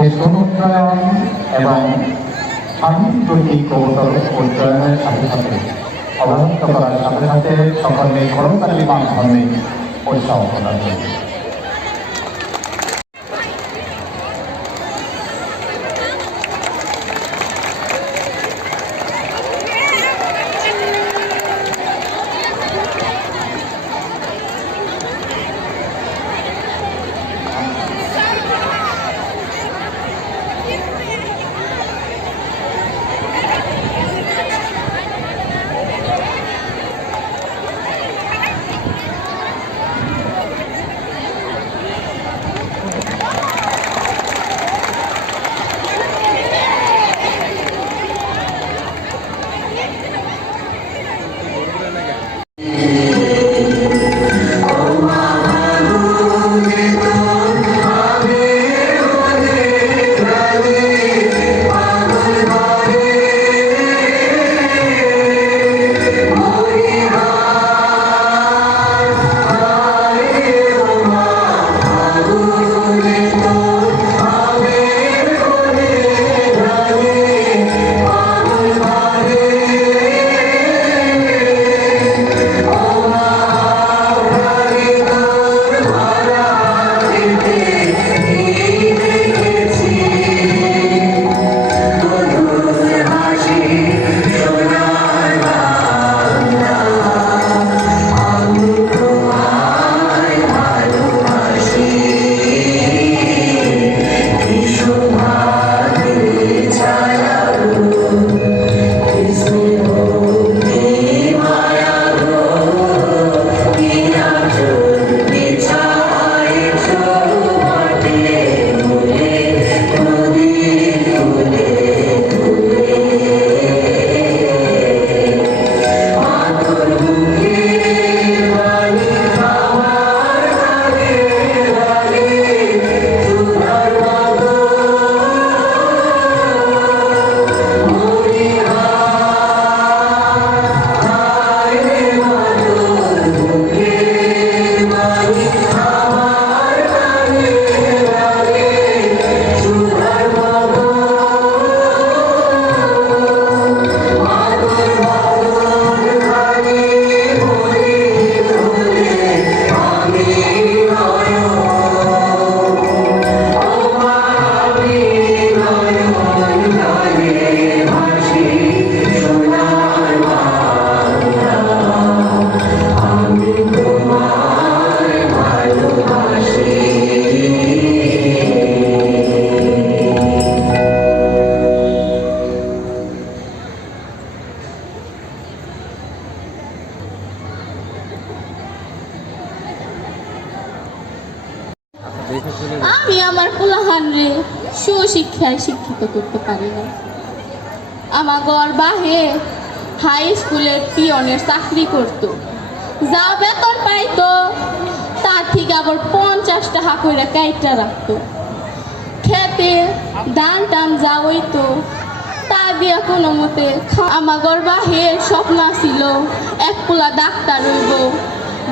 দেশন উন্নয়ন এবং শান্তিপ্রতীক কৌশল উন্নয়নের সাথে সাথে অবহিত করার সাথে সাথে সকলে কর্মকারী মাধ্যমে উৎসাহ প্রদান করবে। আমি আমার পোলাহানরে সুশিক্ষায় শিক্ষিত করতে পারি না। আমার ঘর বাহে হাই স্কুলের পিয়নের চাকরি করত, যা বেতন পাইতো তার থেকে আবার 50 টাকা করে কাইটা রাখতো। খেতে ধান টান যা হইতো তা দিয়ে কোনো মতে আমার ঘর বাহে স্বপ্ন ছিল এক পোলা ডাক্তার হইব,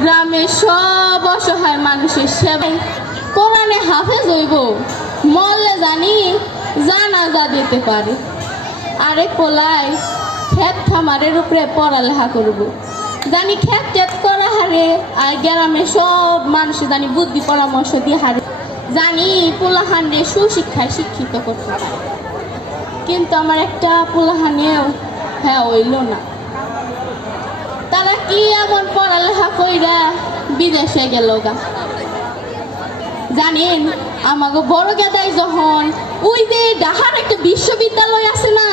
গ্রামের সব অসহায় মানুষের সেবায় কোরআনে হাফেজ হইব, মরলে জানি জানাজা দিতে পারে। আরেক পোলায় ক্ষেত খামারের উপরে পড়ালেখা করব, জানি ক্ষেত টেত করা হারে আর গ্রামে সব মানুষে জানি বুদ্ধি পরামর্শ দিয়ে হারে, জানি পোলাহানরে সুশিক্ষায় শিক্ষিত করতে পারে। কিন্তু আমার একটা পোলাহানেও হ্যাঁ হইল না। তারা কি এমন পড়ালেখা কইরা বিদেশে গেল গা। জানেন আমাকে বড় গেদাই যখন ওই যে ঢাকার একটা বিশ্ববিদ্যালয় আছে না,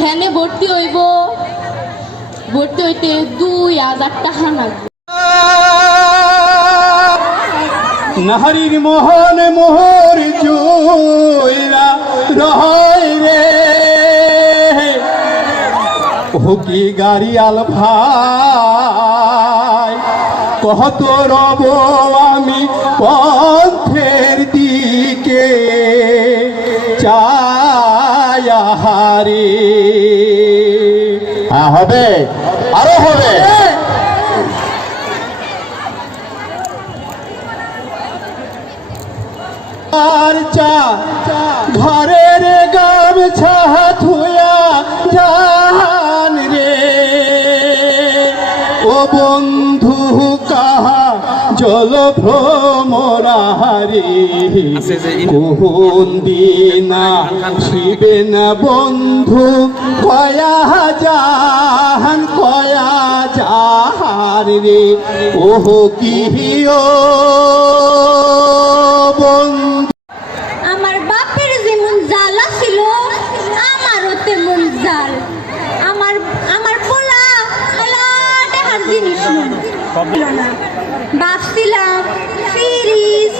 হ্যানে ভর্তি হইব, ভর্তি হইতে 2000 টাকা লাগবে। নাহরির মোহন মোহর জুইরা রয় রে হুকি গাড়ি আল ভাই কত রব আমি পথের দিকে চায়া হারি। হবে আরো হবে। আর চা ঘরের গামছা থুয়া জান রে ও বন্ধু কাহা জল ভ্রমরাহারি কোন দিনা শিবে না বন্ধু কয়া জাহান রে ওহ কিহিও বন্ধু আমার বাপের যেমন জ্বালা ছিল আমারও তেমন জাল। আমার পোলা দেখার জিনিস ছিল না। ভাবছিলাম ফ্রিজ